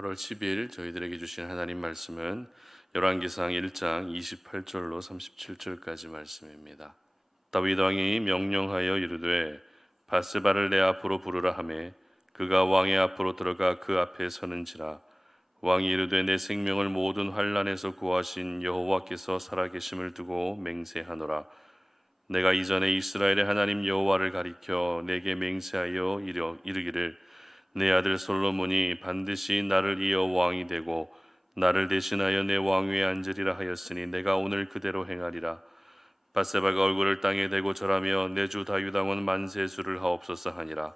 8월 10일 저희들에게 주신 하나님 말씀은 열왕기상 1장 28절로 37절까지 말씀입니다. 다윗 왕이 명령하여 이르되 바세바를 내 앞으로 부르라 하매 그가 왕의 앞으로 들어가 그 앞에 서는지라. 왕이 이르되 내 생명을 모든 환난에서 구하신 여호와께서 살아계심을 두고 맹세하노라. 내가 이전에 이스라엘의 하나님 여호와를 가리켜 내게 맹세하여 이르기를 내 아들 솔로몬이 반드시 나를 이어 왕이 되고 나를 대신하여 내 왕위에 앉으리라 하였으니 내가 오늘 그대로 행하리라. 바세바가 얼굴을 땅에 대고 절하며 내 주 다윗 왕은 만세수를 하옵소서 하니라.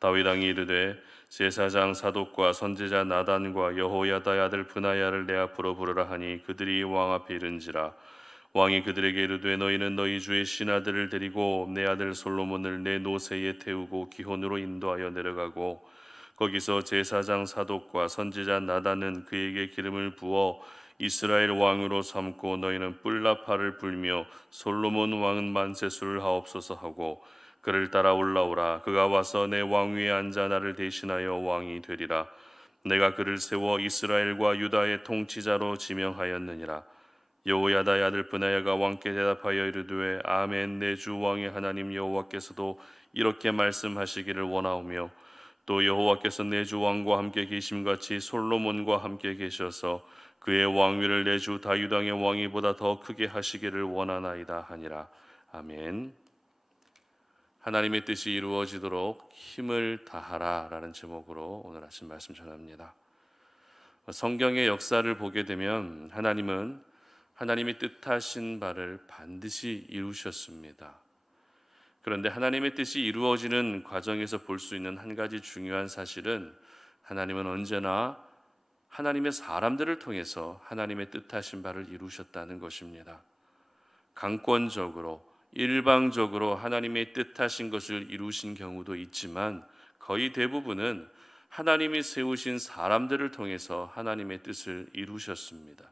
다윗 왕이 이르되 제사장 사독과 선지자 나단과 여호야다의 아들 브나야를 내 앞으로 부르라 하니 그들이 왕 앞에 이른지라. 왕이 그들에게 이르되 너희는 너희 주의 신하들을 데리고 내 아들 솔로몬을 내 노새에 태우고 기혼으로 인도하여 내려가고 거기서 제사장 사독과 선지자 나단은 그에게 기름을 부어 이스라엘 왕으로 삼고 너희는 뿔나파를 불며 솔로몬 왕은 만세수를 하옵소서 하고 그를 따라 올라오라. 그가 와서 내 왕위에 앉아 나를 대신하여 왕이 되리라. 내가 그를 세워 이스라엘과 유다의 통치자로 지명하였느니라. 여호야다의 아들 브나야가 왕께 대답하여 이르되 아멘. 내 주 왕의 하나님 여호와께서도 이렇게 말씀하시기를 원하오며 또 여호와께서 내 주 왕과 함께 계심같이 솔로몬과 함께 계셔서 그의 왕위를 내 주 다윗 왕의 왕위보다 더 크게 하시기를 원하나이다 하니라. 아멘. 하나님의 뜻이 이루어지도록 힘을 다하라 라는 제목으로 오늘 아침 말씀 전합니다. 성경의 역사를 보게 되면 하나님은 하나님이 뜻하신 바를 반드시 이루셨습니다. 그런데 하나님의 뜻이 이루어지는 과정에서 볼 수 있는 한 가지 중요한 사실은 하나님은 언제나 하나님의 사람들을 통해서 하나님의 뜻하신 바를 이루셨다는 것입니다. 강권적으로 일방적으로 하나님의 뜻하신 것을 이루신 경우도 있지만 거의 대부분은 하나님이 세우신 사람들을 통해서 하나님의 뜻을 이루셨습니다.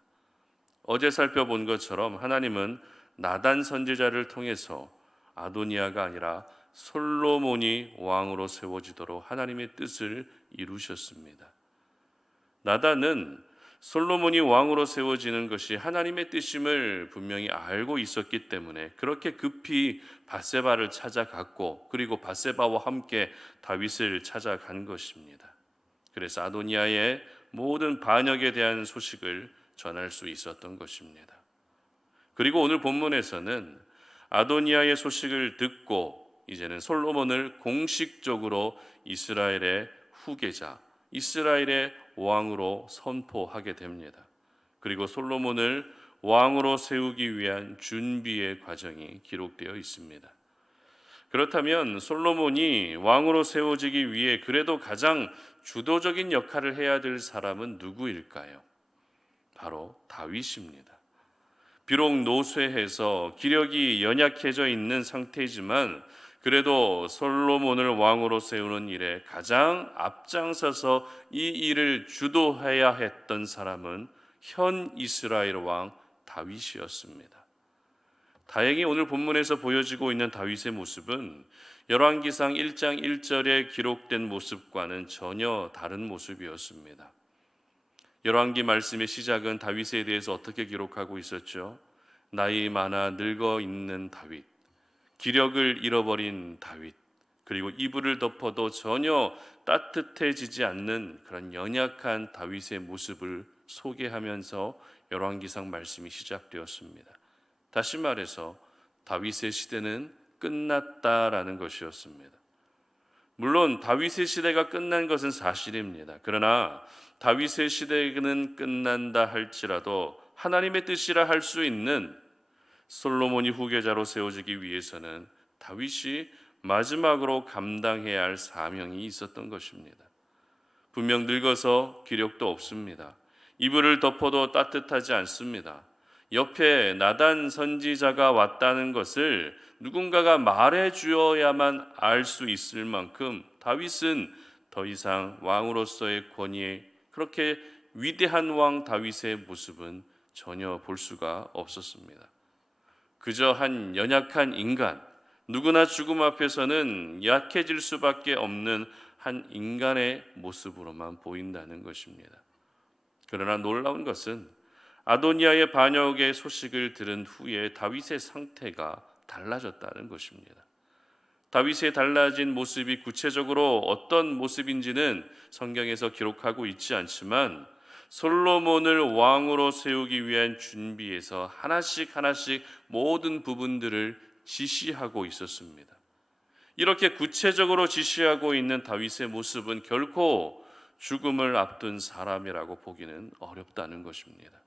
어제 살펴본 것처럼 하나님은 나단 선지자를 통해서 아도니아가 아니라 솔로몬이 왕으로 세워지도록 하나님의 뜻을 이루셨습니다. 나단은 솔로몬이 왕으로 세워지는 것이 하나님의 뜻임을 분명히 알고 있었기 때문에 그렇게 급히 바세바를 찾아갔고 그리고 바세바와 함께 다윗을 찾아간 것입니다. 그래서 아도니아의 모든 반역에 대한 소식을 전할 수 있었던 것입니다. 그리고 오늘 본문에서는 아도니아의 소식을 듣고 이제는 솔로몬을 공식적으로 이스라엘의 후계자, 이스라엘의 왕으로 선포하게 됩니다. 그리고 솔로몬을 왕으로 세우기 위한 준비의 과정이 기록되어 있습니다. 그렇다면 솔로몬이 왕으로 세워지기 위해 그래도 가장 주도적인 역할을 해야 될 사람은 누구일까요? 바로 다윗입니다. 비록 노쇠해서 기력이 연약해져 있는 상태이지만 그래도 솔로몬을 왕으로 세우는 일에 가장 앞장서서 이 일을 주도해야 했던 사람은 현 이스라엘 왕 다윗이었습니다. 다행히 오늘 본문에서 보여지고 있는 다윗의 모습은 열왕기상 1장 1절에 기록된 모습과는 전혀 다른 모습이었습니다. 열왕기 말씀의 시작은 다윗에 대해서 어떻게 기록하고 있었죠? 나이 많아 늙어 있는 다윗, 기력을 잃어버린 다윗, 그리고 이불을 덮어도 전혀 따뜻해지지 않는 그런 연약한 다윗의 모습을 소개하면서 열왕기상 말씀이 시작되었습니다. 다시 말해서 다윗의 시대는 끝났다라는 것이었습니다. 물론 다윗의 시대가 끝난 것은 사실입니다. 그러나 다윗의 시대는 끝난다 할지라도 하나님의 뜻이라 할 수 있는 솔로몬이 후계자로 세워지기 위해서는 다윗이 마지막으로 감당해야 할 사명이 있었던 것입니다. 분명 늙어서 기력도 없습니다. 이불을 덮어도 따뜻하지 않습니다. 옆에 나단 선지자가 왔다는 것을 누군가가 말해 주어야만 알 수 있을 만큼 다윗은 더 이상 왕으로서의 권위에 그렇게 위대한 왕 다윗의 모습은 전혀 볼 수가 없었습니다. 그저 한 연약한 인간, 누구나 죽음 앞에서는 약해질 수밖에 없는 한 인간의 모습으로만 보인다는 것입니다. 그러나 놀라운 것은 아도니아의 반역의 소식을 들은 후에 다윗의 상태가 달라졌다는 것입니다. 다윗의 달라진 모습이 구체적으로 어떤 모습인지는 성경에서 기록하고 있지 않지만 솔로몬을 왕으로 세우기 위한 준비에서 하나씩 모든 부분들을 지시하고 있었습니다. 이렇게 구체적으로 지시하고 있는 다윗의 모습은 결코 죽음을 앞둔 사람이라고 보기는 어렵다는 것입니다.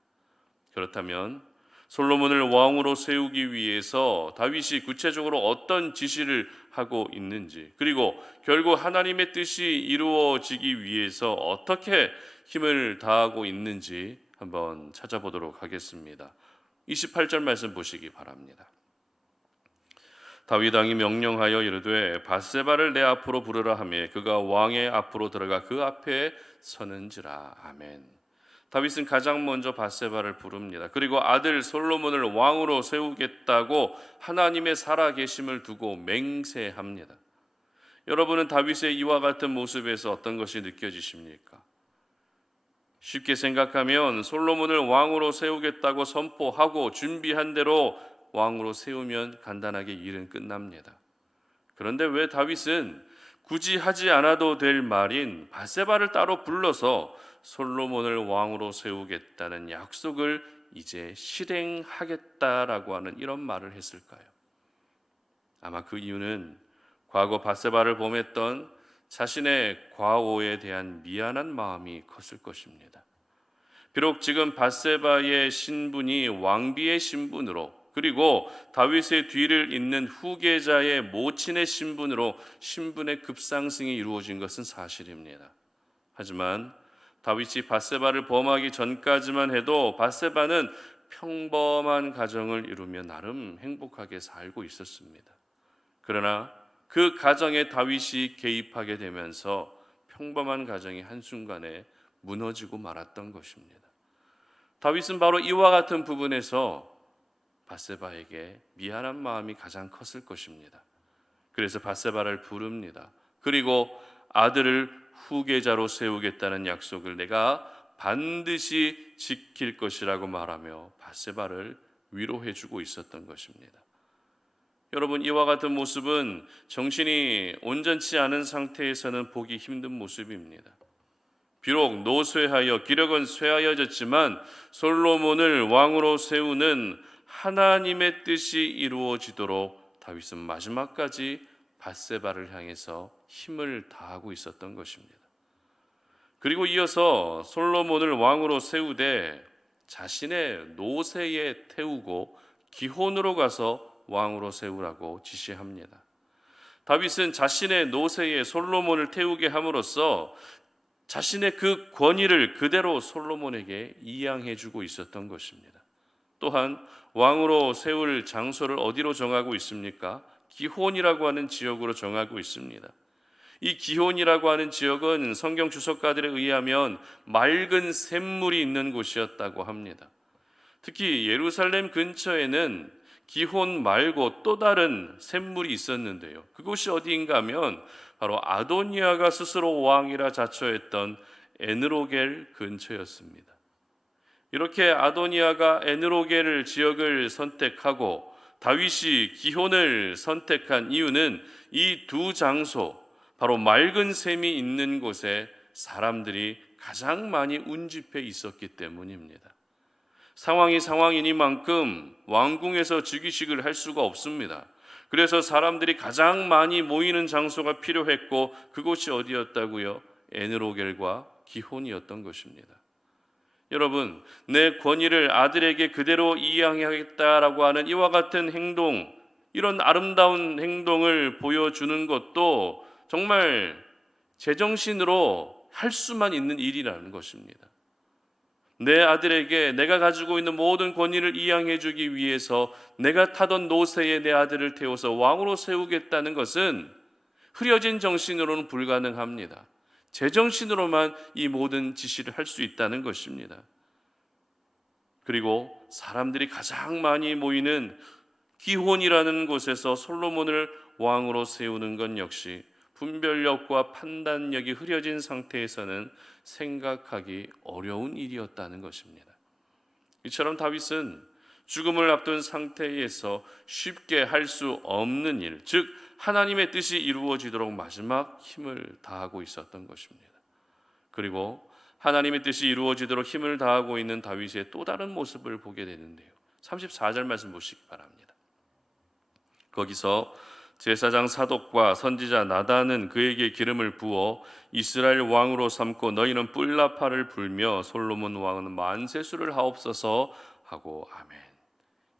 그렇다면 솔로몬을 왕으로 세우기 위해서 다윗이 구체적으로 어떤 지시를 하고 있는지, 그리고 결국 하나님의 뜻이 이루어지기 위해서 어떻게 힘을 다하고 있는지 한번 찾아보도록 하겠습니다. 28절 말씀 보시기 바랍니다. 다윗 왕이 명령하여 이르되 밧세바를 내 앞으로 부르라 하매 그가 왕의 앞으로 들어가 그 앞에 서는지라. 아멘. 다윗은 가장 먼저 밧세바를 부릅니다. 그리고 아들 솔로몬을 왕으로 세우겠다고 하나님의 살아계심을 두고 맹세합니다. 여러분은 다윗의 이와 같은 모습에서 어떤 것이 느껴지십니까? 쉽게 생각하면 솔로몬을 왕으로 세우겠다고 선포하고 준비한 대로 왕으로 세우면 간단하게 일은 끝납니다. 그런데 왜 다윗은 굳이 하지 않아도 될 말인 밧세바를 따로 불러서 솔로몬을 왕으로 세우겠다는 약속을 이제 실행하겠다라고 하는 이런 말을 했을까요? 아마 그 이유는 과거 밧세바를 범했던 자신의 과오에 대한 미안한 마음이 컸을 것입니다. 비록 지금 밧세바의 신분이 왕비의 신분으로, 그리고 다윗의 뒤를 잇는 후계자의 모친의 신분으로 신분의 급상승이 이루어진 것은 사실입니다. 하지만 다윗이 밧세바를 범하기 전까지만 해도 밧세바는 평범한 가정을 이루며 나름 행복하게 살고 있었습니다. 그러나 그 가정에 다윗이 개입하게 되면서 평범한 가정이 한순간에 무너지고 말았던 것입니다. 다윗은 바로 이와 같은 부분에서 밧세바에게 미안한 마음이 가장 컸을 것입니다. 그래서 밧세바를 부릅니다. 그리고 아들을 후계자로 세우겠다는 약속을 내가 반드시 지킬 것이라고 말하며 밧세바를 위로해 주고 있었던 것입니다. 여러분, 이와 같은 모습은 정신이 온전치 않은 상태에서는 보기 힘든 모습입니다. 비록 노쇠하여 기력은 쇠하여졌지만 솔로몬을 왕으로 세우는 하나님의 뜻이 이루어지도록 다윗은 마지막까지 밧세바를 향해서 힘을 다하고 있었던 것입니다. 그리고 이어서 솔로몬을 왕으로 세우되 자신의 노새에 태우고 기혼으로 가서 왕으로 세우라고 지시합니다. 다윗은 자신의 노새에 솔로몬을 태우게 함으로써 자신의 그 권위를 그대로 솔로몬에게 이양해 주고 있었던 것입니다. 또한 왕으로 세울 장소를 어디로 정하고 있습니까? 기혼이라고 하는 지역으로 정하고 있습니다. 이 기혼이라고 하는 지역은 성경 주석가들에 의하면 맑은 샘물이 있는 곳이었다고 합니다. 특히 예루살렘 근처에는 기혼 말고 또 다른 샘물이 있었는데요. 그곳이 어디인가 하면 바로 아도니아가 스스로 왕이라 자처했던 에느로겔 근처였습니다. 이렇게 아도니아가 에느로겔 지역을 선택하고 다윗이 기혼을 선택한 이유는 이 두 장소, 바로 맑은 샘이 있는 곳에 사람들이 가장 많이 운집해 있었기 때문입니다. 상황이 상황이니만큼 왕궁에서 즉위식을 할 수가 없습니다. 그래서 사람들이 가장 많이 모이는 장소가 필요했고 그곳이 어디였다고요? 에느로겔과 기혼이었던 것입니다. 여러분, 내 권위를 아들에게 그대로 이양하겠다라고 하는 이와 같은 행동, 이런 아름다운 행동을 보여주는 것도 정말 제정신으로 할 수만 있는 일이라는 것입니다. 내 아들에게 내가 가지고 있는 모든 권위를 이양해 주기 위해서 내가 타던 노새에 내 아들을 태워서 왕으로 세우겠다는 것은 흐려진 정신으로는 불가능합니다. 제정신으로만 이 모든 지시를 할 수 있다는 것입니다. 그리고 사람들이 가장 많이 모이는 기혼이라는 곳에서 솔로몬을 왕으로 세우는 것 역시 분별력과 판단력이 흐려진 상태에서는 생각하기 어려운 일이었다는 것입니다. 이처럼 다윗은 죽음을 앞둔 상태에서 쉽게 할 수 없는 일, 즉 하나님의 뜻이 이루어지도록 마지막 힘을 다하고 있었던 것입니다. 그리고 하나님의 뜻이 이루어지도록 힘을 다하고 있는 다윗의 또 다른 모습을 보게 되는데요. 34절 말씀 보시기 바랍니다. 거기서 제사장 사독과 선지자 나단은 그에게 기름을 부어 이스라엘 왕으로 삼고 너희는 뿔나팔을 불며 솔로몬 왕은 만세수를 하옵소서 하고 아멘.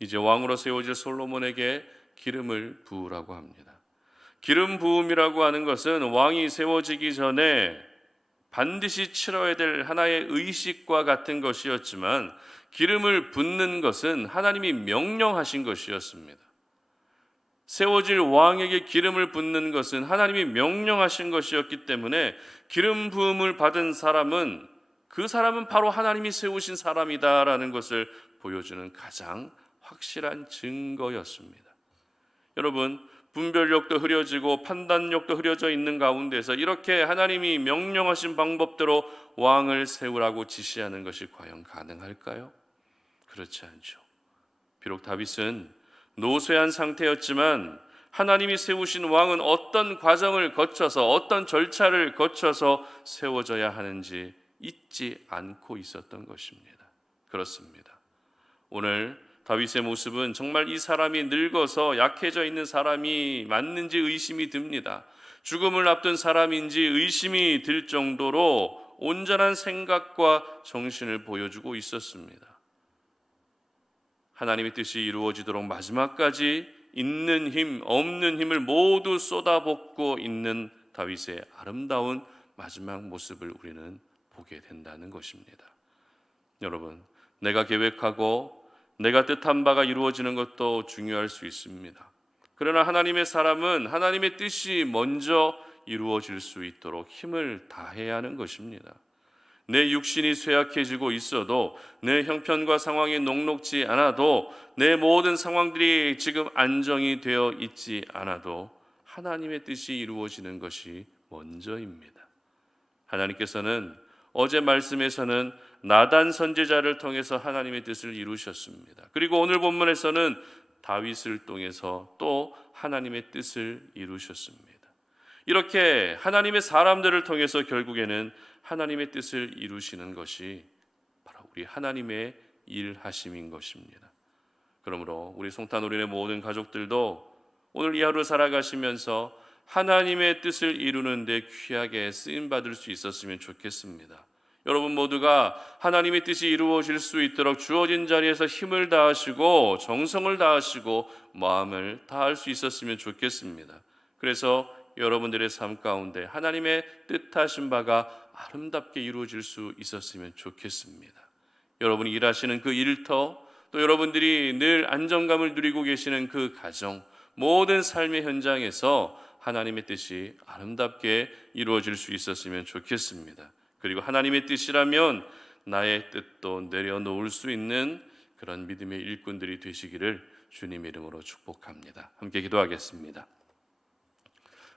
이제 왕으로 세워질 솔로몬에게 기름을 부으라고 합니다. 기름 부음이라고 하는 것은 왕이 세워지기 전에 반드시 치러야 될 하나의 의식과 같은 것이었지만 기름을 붓는 것은 하나님이 명령하신 것이었습니다. 세워질 왕에게 기름을 붓는 것은 하나님이 명령하신 것이었기 때문에 기름 부음을 받은 사람은 그 사람은 바로 하나님이 세우신 사람이다라는 것을 보여주는 가장 확실한 증거였습니다. 여러분, 분별력도 흐려지고 판단력도 흐려져 있는 가운데서 이렇게 하나님이 명령하신 방법대로 왕을 세우라고 지시하는 것이 과연 가능할까요? 그렇지 않죠. 비록 다윗은 노쇠한 상태였지만 하나님이 세우신 왕은 어떤 과정을 거쳐서 어떤 절차를 거쳐서 세워져야 하는지 잊지 않고 있었던 것입니다. 그렇습니다. 오늘 다윗의 모습은 정말 이 사람이 늙어서 약해져 있는 사람이 맞는지 의심이 듭니다. 죽음을 앞둔 사람인지 의심이 들 정도로 온전한 생각과 정신을 보여주고 있었습니다. 하나님의 뜻이 이루어지도록 마지막까지 있는 힘, 없는 힘을 모두 쏟아붓고 있는 다윗의 아름다운 마지막 모습을 우리는 보게 된다는 것입니다. 여러분, 내가 계획하고 내가 뜻한 바가 이루어지는 것도 중요할 수 있습니다. 그러나 하나님의 사람은 하나님의 뜻이 먼저 이루어질 수 있도록 힘을 다해야 하는 것입니다. 내 육신이 쇠약해지고 있어도 내 형편과 상황이 녹록지 않아도 내 모든 상황들이 지금 안정이 되어 있지 않아도 하나님의 뜻이 이루어지는 것이 먼저입니다. 하나님께서는 어제 말씀에서는 나단 선지자를 통해서 하나님의 뜻을 이루셨습니다. 그리고 오늘 본문에서는 다윗을 통해서 또 하나님의 뜻을 이루셨습니다. 이렇게 하나님의 사람들을 통해서 결국에는 하나님의 뜻을 이루시는 것이 바로 우리 하나님의 일하심인 것입니다. 그러므로 우리 송탄우린의 모든 가족들도 오늘 이 하루 살아가시면서 하나님의 뜻을 이루는 데 귀하게 쓰임받을 수 있었으면 좋겠습니다. 여러분 모두가 하나님의 뜻이 이루어질 수 있도록 주어진 자리에서 힘을 다하시고 정성을 다하시고 마음을 다할 수 있었으면 좋겠습니다. 그래서 여러분들의 삶 가운데 하나님의 뜻하신 바가 아름답게 이루어질 수 있었으면 좋겠습니다. 여러분이 일하시는 그 일터, 또 여러분들이 늘 안정감을 누리고 계시는 그 가정, 모든 삶의 현장에서 하나님의 뜻이 아름답게 이루어질 수 있었으면 좋겠습니다. 그리고 하나님의 뜻이라면 나의 뜻도 내려놓을 수 있는 그런 믿음의 일꾼들이 되시기를 주님 이름으로 축복합니다. 함께 기도하겠습니다.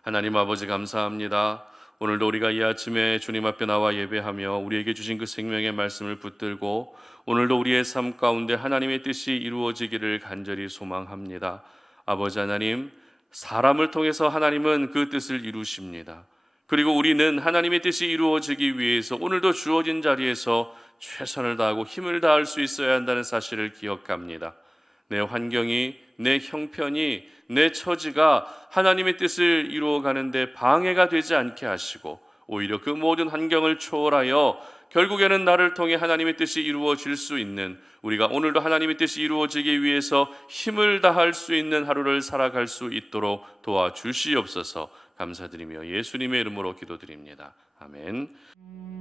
하나님 아버지 감사합니다. 오늘도 우리가 이 아침에 주님 앞에 나와 예배하며 우리에게 주신 그 생명의 말씀을 붙들고 오늘도 우리의 삶 가운데 하나님의 뜻이 이루어지기를 간절히 소망합니다. 아버지 하나님, 사람을 통해서 하나님은 그 뜻을 이루십니다. 그리고 우리는 하나님의 뜻이 이루어지기 위해서 오늘도 주어진 자리에서 최선을 다하고 힘을 다할 수 있어야 한다는 사실을 기억합니다. 내 환경이, 내 형편이, 내 처지가 하나님의 뜻을 이루어가는 데 방해가 되지 않게 하시고 오히려 그 모든 환경을 초월하여 결국에는 나를 통해 하나님의 뜻이 이루어질 수 있는, 우리가 오늘도 하나님의 뜻이 이루어지기 위해서 힘을 다할 수 있는 하루를 살아갈 수 있도록 도와주시옵소서. 감사드리며 예수님의 이름으로 기도드립니다. 아멘.